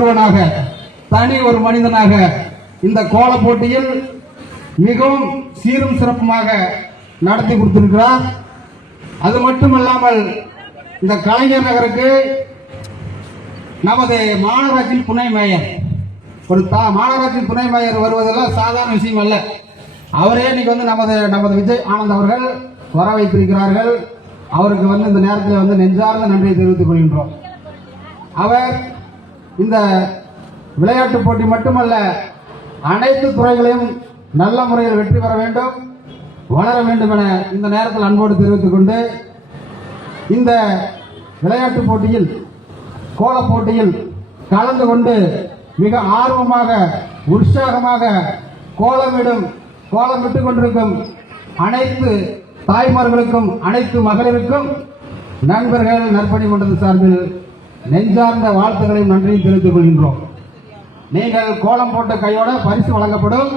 ஒருவனாக தனி ஒரு மனிதனாக இந்த கோல போட்டியில் மிகவும் சீரும் சிறப்புமாக நடத்தி கொடுத்திருக்கிறார். அது மட்டுமல்லாமல் இந்த கலைஞர் நகருக்கு நமது மாநகராட்சி துணை மேயர் மாநகராட்சி துணை மேயர் வருவதெல்லாம் சாதாரண விஷயம் அல்ல. அவரே இன்னைக்கு நமது விஜய் ஆனந்த் அவர்கள் வர வைத்திருக்கிறார்கள். அவருக்கு இந்த நேரத்தில் நெஞ்சார்ந்த நன்றியை தெரிவித்துக் கொள்கின்றோம். அவர் இந்த விளையாட்டு போட்டி மட்டுமல்ல, அனைத்து துறைகளையும் நல்ல முறையில் வெற்றி பெற வேண்டும், வளர வேண்டும் என இந்த நேரத்தில் அன்போடு தெரிவித்துக் கொண்டு, இந்த விளையாட்டு போட்டியில் கோல போட்டியில் கலந்து கொண்டு மிக ஆர்வமாக உற்சாகமாக கோலமிட்டுக் கொண்டிருக்கும் அனைத்து தாய்மார்களுக்கும் அனைத்து மகளிருக்கும் நண்பர்கள் நற்பணி மன்றத்தின் சார்பில் நெஞ்சார்ந்த வாழ்த்துக்களையும் நன்றியும் தெரிவித்துக் கொள்கின்றோம். நீங்கள் கோலம் போட்ட கையோட பரிசு வழங்கப்படும்.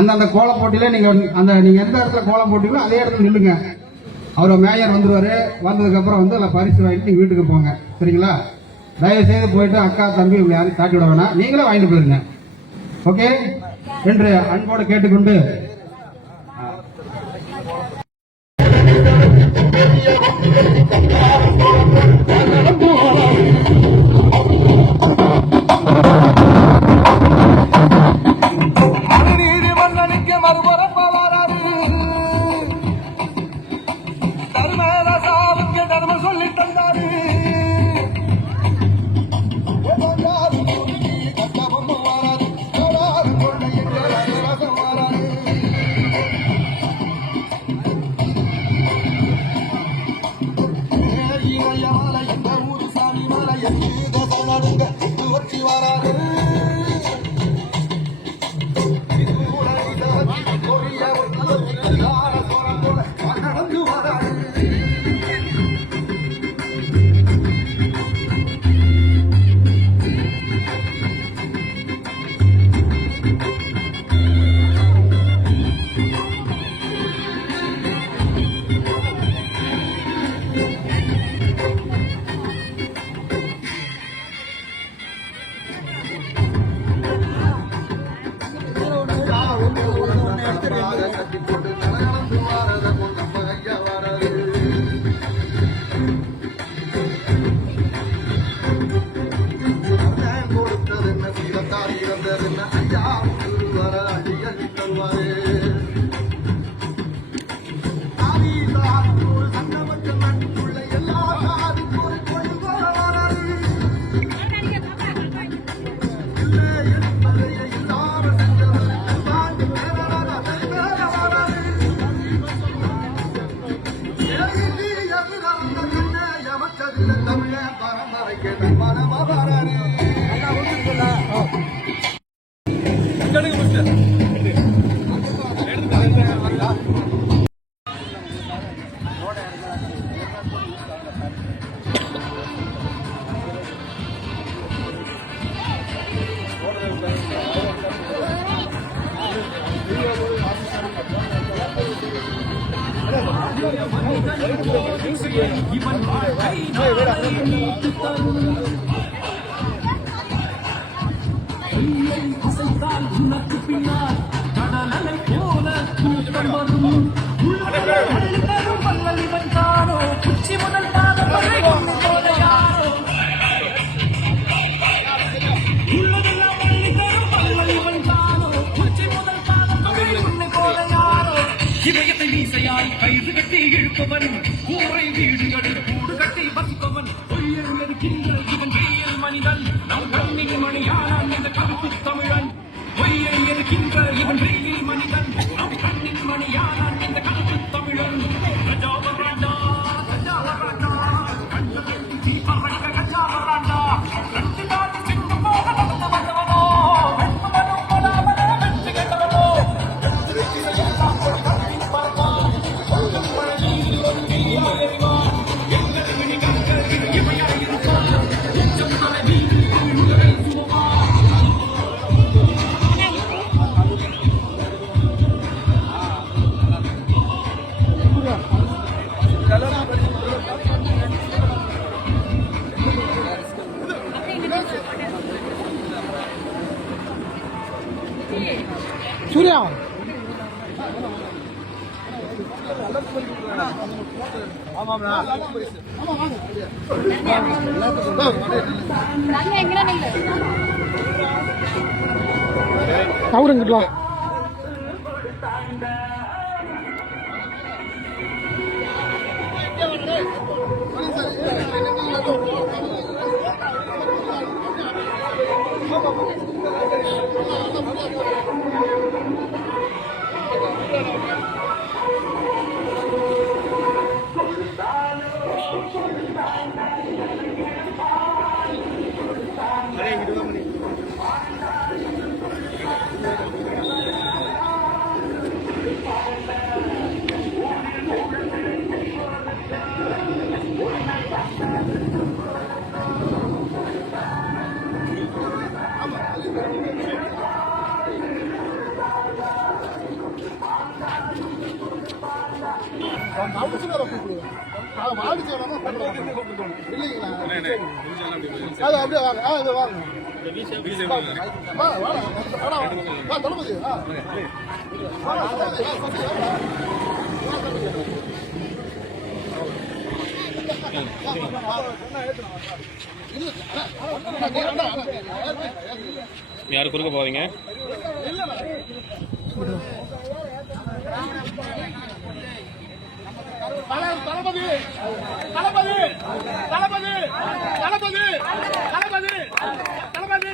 அந்த கோல போட்டியில நீங்க எந்த இடத்துல கோலம் போட்டீங்களோ அதே இடத்துல நில்லுங்க. அவர் மேயர் வந்துருவாரு. வந்ததுக்கு அப்புறம் அதில் பரிசு வாங்கிட்டு வீட்டுக்கு போங்க. சரிங்களா? தயவு செய்து போயிட்டு அக்கா தம்பி யாரும் காட்டி விட வேணாம், நீங்களே வாங்கிட்டு போயிருங்க. ஓகே என்று அன்போடு கேட்டுக்கொண்டு இதயத்தை மீசையால் கயிறு கட்டி இழுப்பவன், கூரை வீடுகளில் கூடு கட்டி வசிப்பவன், பொய்யல் இருக்கின்ற இவன் வெயில் மனிதன், நம் கண்ணின் மணியானான் இந்த கருப்பு தமிழன். பொய்யை இருக்கின்ற இவன் வெயில் மனிதன், நம் கண்ணின் மணியானான் இந்த கருப்பு தமிழன். கஜாவராண்டா கஜாவராண்டா கண்ணன் தீபரங்க கஜாவராண்டா ரெண்டு நாள் சின்ன போக நடந்து வந்தவனோ, வெண்மனும் பலாமனோ வெற்றி கட்டவனோ, அவருங்கிட்டலாம் அப்படியே வாங்க தளபதி யாரு குறுக்க போவீங்க? தளபதி தளபதி தளபதி தளபதி தளபதி தளபதி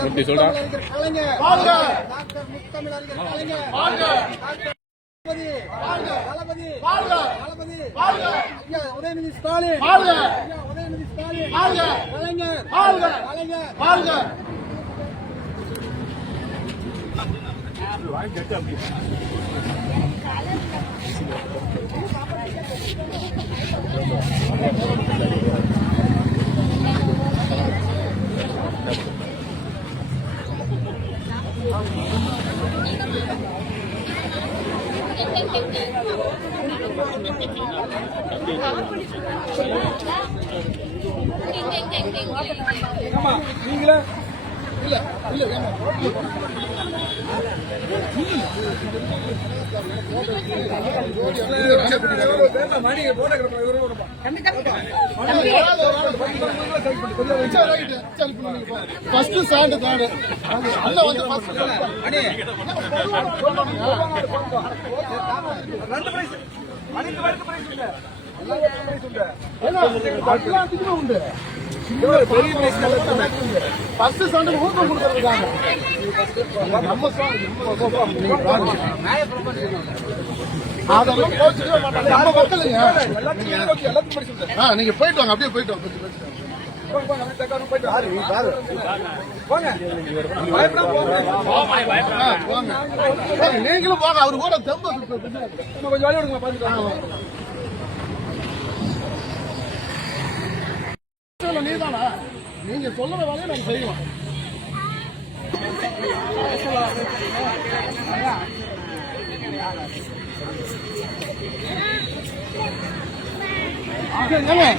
எப்படி சொல்றா? டாக்டர் முத்தமிழறிஞர் கலைஞர் தளபதி தளபதி ஐயா உதயநிதி ஸ்டாலின் ஐயா உதயநிதி ஸ்டாலின் கலைஞர் கலைஞர் நீங்களே இல்ல இல்ல ஃபர்ஸ்ட் ஸ்டாண்ட் தாடு அண்ணா வந்து ரெண்டு பிரைஸ் அனைத்து பேருக்கு பிரைஸ் உண்டு எல்லாத்துக்குமே உண்டு பெரிய பிரைஸ் ஃபர்ஸ்ட் ஸ்டாண்ட் ஊக்கம் கொடுக்கறதுக்காக நம்ம அதெல்லாம் கோச்சுக்கவே மாட்டாங்க நம்ம மக்களுங்க எல்லாத்துக்கும் பிரைஸ் உண்டு நீங்க போயிட்டு வாங்க அப்படியே போயிட்டு வாங்க நீங்களும் போங்க அவரு கூட தெம்ப கொஞ்சம் வழி விடுங்க பாத்துக்கலாம் நீதானா நீங்க சொல்ற வேலையை நாங்க செய்வோம்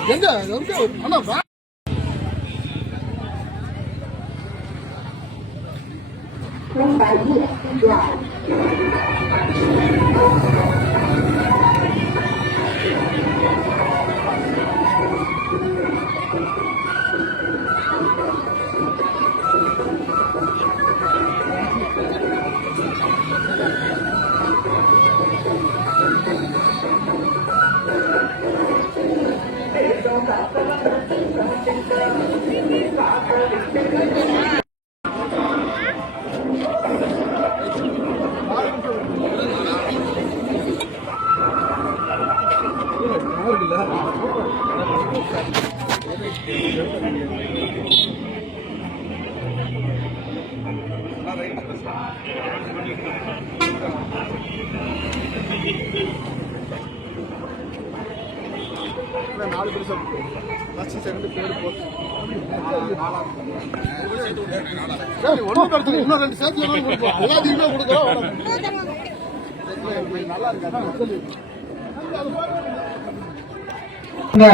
எங்க அண்ணா 4 பரிசு ஃபர்ஸ்ட் செகண்ட் தேர்ட் ஃபோர்த் சரி ஒண்ணும் பிரச்சனை இல்லை. இன்னும் 2 சேர்த்து வேணாலும் கொடுப்போம். எல்லாத்தையுமே கொடுக்குறோம். நல்லா இருக்கு. இந்த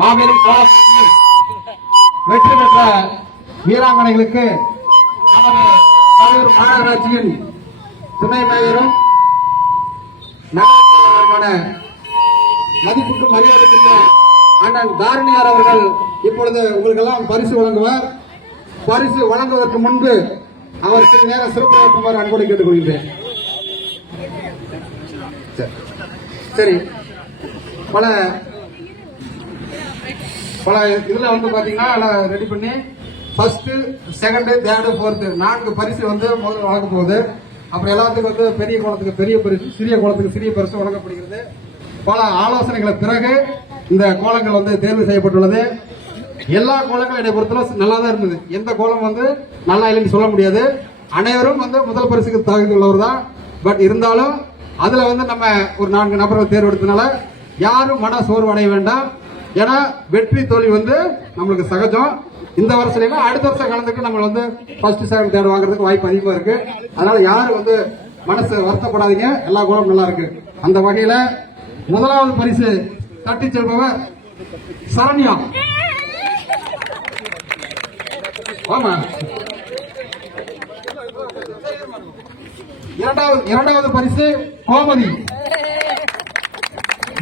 மாபெரும் போராட்டத்தில் வெற்றி பெற்ற வீராங்கனைகளுக்கு நமது மாநகராட்சியின் துணை மேயரும் நகரமான மதிப்புக்கு மரியாதைக்குள்ள அண்ணன் தாரணியார் அவர்கள் இப்பொழுது உங்களுக்கெல்லாம் பரிசு வழங்குவார். பரிசு வழங்குவதற்கு முன்பு அவர் சில நேரம் சிறப்பு ஏற்குமாறு அன்போடு கேட்டுக்கொள்கிறேன். சரி, பல இதுல வந்து பாத்தீங்கன்னா ரெடி பண்ணி ஃபர்ஸ்ட் செகண்ட் தேர்டு ஃபோர்த்து 4 பரிசு வந்து முதல்ல வழங்க போகுது. அப்புறம் எல்லாத்துக்கும் வந்து பெரிய குளத்துக்கு பெரிய பரிசு, சிறிய குளத்துக்கு சிறிய பரிசு வழங்கப்படுகிறது. பல ஆலோசனைகளுக்கு பிறகு இந்த கோலங்கள் வந்து தேர்வு செய்யப்பட்டுள்ளது. எல்லா கோலங்களும் என்னை பொறுத்தவரை நல்லா தான் இருந்தது. எந்த கோலம் வந்து நல்லா இல்லைன்னு சொல்ல முடியாது. அனைவரும் வந்து முதல் பரிசுக்கு தகுதி உள்ளவர் தான். பட் இருந்தாலும் அதுல வந்து நம்ம ஒரு 4 நபர்கள் தேர்வெடுத்தனால யாரும் மன சோர்வு அடைய வேண்டாம். ஏன்னா வெற்றி தோல்வி வந்து நம்மளுக்கு சகஜம். இந்த வருஷம் அடுத்த வருஷம் கலந்துக்கு நம்ம வந்து ஃபர்ஸ்ட் செகண்ட் தேர்ட் வாங்குறதுக்கு வாய்ப்பு அதிகமா இருக்கு. அதனால யாரும் வந்து மனசு வருத்தப்படாதீங்க. எல்லா கோலமும் நல்லா இருக்கு. அந்த வகையில முதலாவது பரிசு தட்டி செல்பவர் சரண்யா. ஆமா. இரண்டாவது பரிசு கோமதி.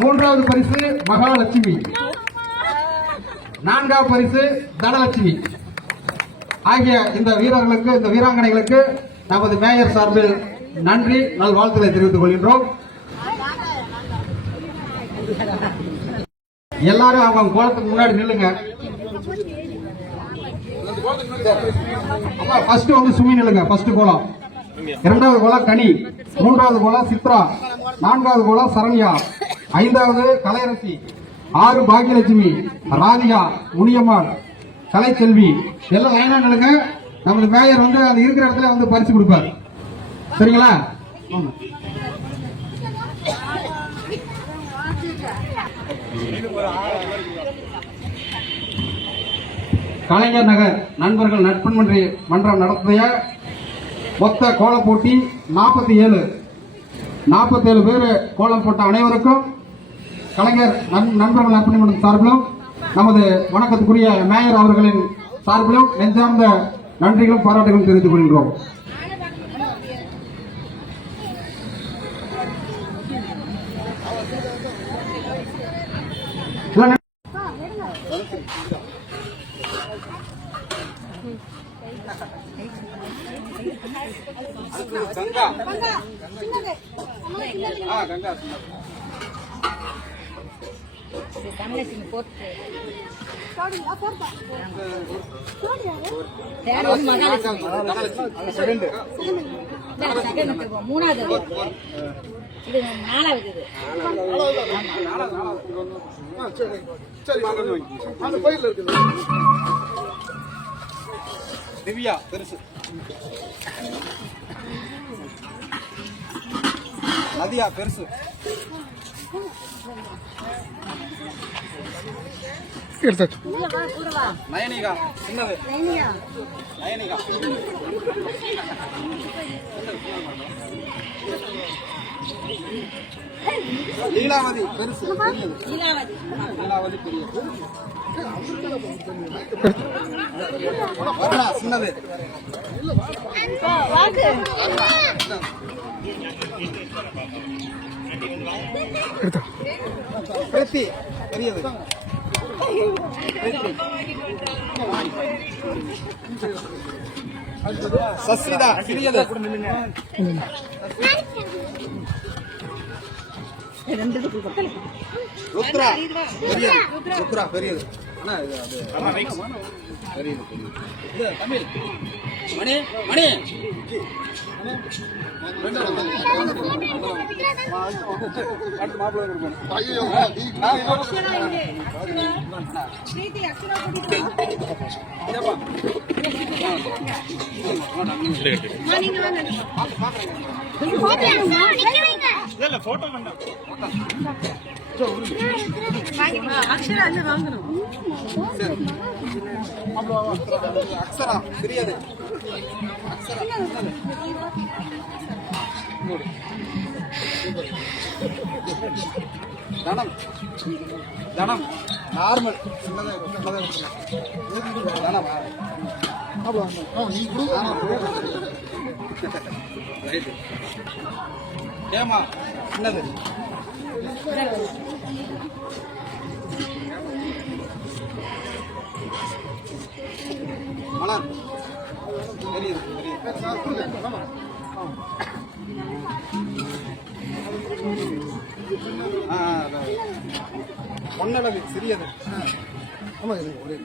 மூன்றாவது பரிசு மகாலட்சுமி. 4வது பரிசு தனலட்சுமி. ஆகிய இந்த வீரர்களுக்கு, இந்த வீராங்கனைகளுக்கு நமது மேயர் சார்பில் நன்றி நல்வாழ்த்துக்களை தெரிவித்துக் கொள்கின்றோம். எல்லாரும் அவங்க கோலத்துக்கு முன்னாடி நில்லுங்க. ஃபர்ஸ்ட் வந்து சுமி நில்லுங்க. ஃபர்ஸ்ட் கோலம். 2வது கோலம் கனி. 3வது கோலம் சித்ரா. 4வது கோலம் சரண்யா. 5வது கலையரசி. 6 பாக்கியலட்சுமி, ராதிகா, முனியம்மாள், கலைச்செல்வி. எல்லாம் லைனா நில்லுங்க. நமது மேயர் வந்து அது இருக்கிற இடத்துல வந்து பரிசு கொடுப்பார். சரிங்களா? கலைஞர் நகர் நண்பர்கள் நட்பு மன்றம் நடத்திய மொத்த கோல போட்டி 47 பேர் கோலம் போட்ட அனைவருக்கும் கலைஞர் நண்பர்கள் நட்பு மன்றம் சார்பிலும் நமது வணக்கத்துக்குரிய மேயர் அவர்களின் சார்பிலும் நெஞ்சார்ந்த நன்றிகளும் பாராட்டுகளும் தெரிவித்துக் கொள்கின்றோம். கங்கா கங்கா தமிழச்சிங்க போட்டு மூணாவது இது 4வது. திவ்யா பெருசு. நதியா பெருசு. நயனிகா சின்னது. நயனிகா லீலாவதி பெருசு. லீலாவதி பெரியது. சின்னது. பிரீத்தி பெரியது. சஸ்ரிதா சிறியது. ருத்ரா பெரியது. ருத்ரா பெரியது. பெரியது. தமிழ் மணி மணி அக்ஷரா தெரியாது தனம் தனம் நார்மல் தனமா ஏமா என்னது மலர் தெரியுது பொன்னழகு சிறியது ஆமா இது ஒரே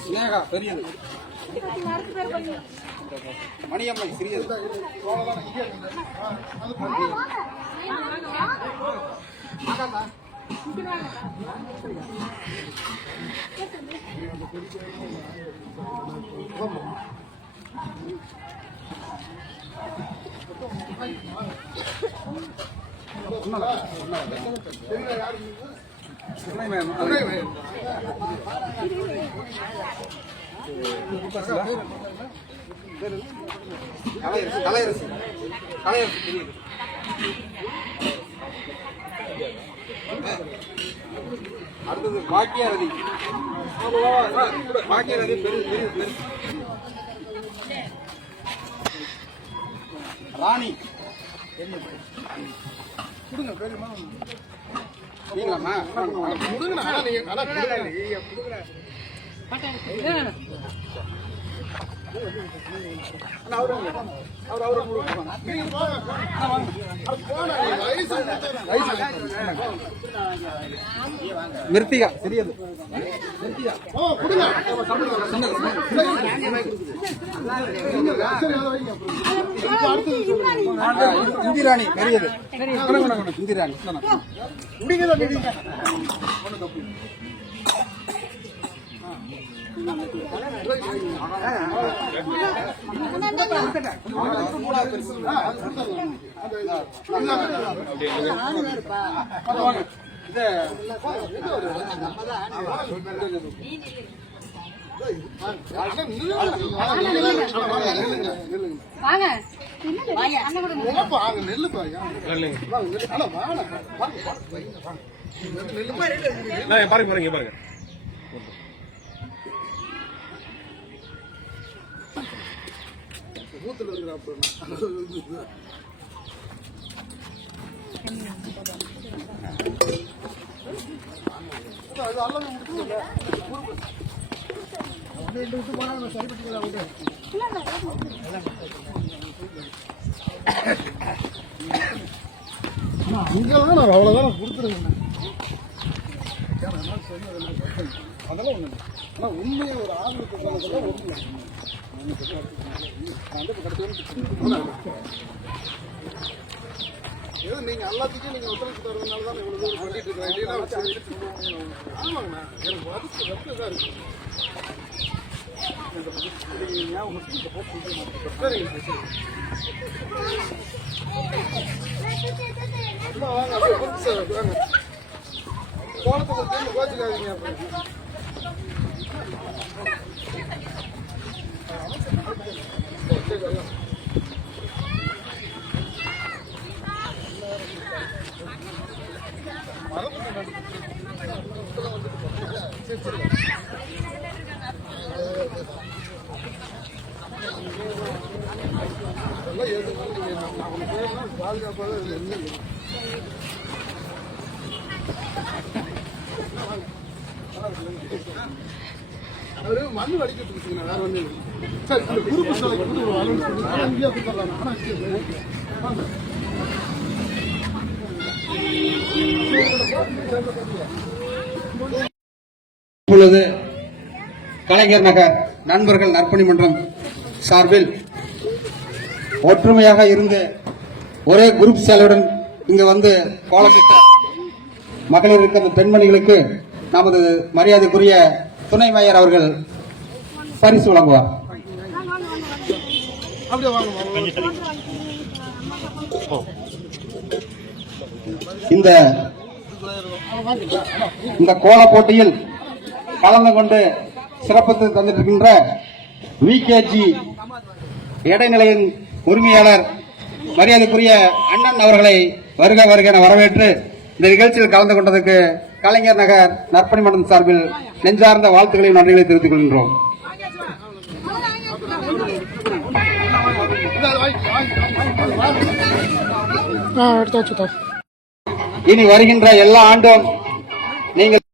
ஸ்னேகா பெரியது மணியம்மை சிறியது கலையரசி தெரியுது அடுத்தது பாக்கியாரதி பாக்கியாரதி பெரிய ராணி கொடுங்க பெரியமா நீங்களாம்மா கொடுங்கண்ணா நீங்க நல்லா கொடுங்க மிருத்திகா சிறியது இந்திராணி பெரியது இந்திராணி பாருங்க பாருங்க பாருங்க ஊத்துல இருக்கிறாப்ப அது அல்ல முடிச்சுல விட்டு போனா சரிபட்டுக்கலாம் விட்டு இங்கெல்லாம் நான் அவ்வளவுதான் கொடுத்துருங்க அதெல்லாம் ஒண்ணு ஆனா உண்மையை ஒரு ஆர்வத்தை சொன்னதெல்லாம் ஒண்ணு ஏதோ நீங்க எல்லாத்துக்கும் நீங்க ஒத்துழைப்பு தருவதனால தான் இவ்வளவு தூரம் பண்ணிட்டு இருக்கிறேன். ஆமாங்கண்ணா எனக்கு வறுத்து தான் இருக்கு. சரிங்க வாங்க அப்படியே வாங்க கோலத்தை கோச்சுக்காதீங்க பாதுகாப்பாக அவரு மண்ணு வடிக்கிட்டு இருக்குங்க வேற ஒண்ணு சரி அந்த குறுப்பு சாலைக்கு வந்து ஒரு அலுவலகம் இந்தியா கொடுத்துடலாம் ஆனா இப்பொழுது கலைஞர் நகர் நண்பர்கள் நற்பணி மன்றம் சார்பில் ஒற்றுமையாக இருந்து ஒரே குரூப் சேலையுடன் இங்கு வந்து கோலமிட்ட மகளிர் இருக்கிற பெண்மணிகளுக்கு நமது மரியாதைக்குரிய துணை மேயர் அவர்கள் பரிசு வழங்குவார். அப்படியே வாங்க இந்த கோல போட்டியில் கலந்து கொண்டு சிறப்பித்து தந்திருக்கின்ற விகேஜி இடைநிலையின் உரிமையாளர் மரியாதைக்குரிய அண்ணன் அவர்களை வருக வருக என வரவேற்று இந்த நிகழ்ச்சியில் கலந்து கொண்டதற்கு கலைஞர் நகர் நற்பணி மன்றம் சார்பில் நெஞ்சார்ந்த வாழ்த்துக்களையும் நன்றிகளை தெரிவித்துக் கொள்கின்றோம். இனி வருகின்ற எல்லா ஆண்டும் நீங்கள்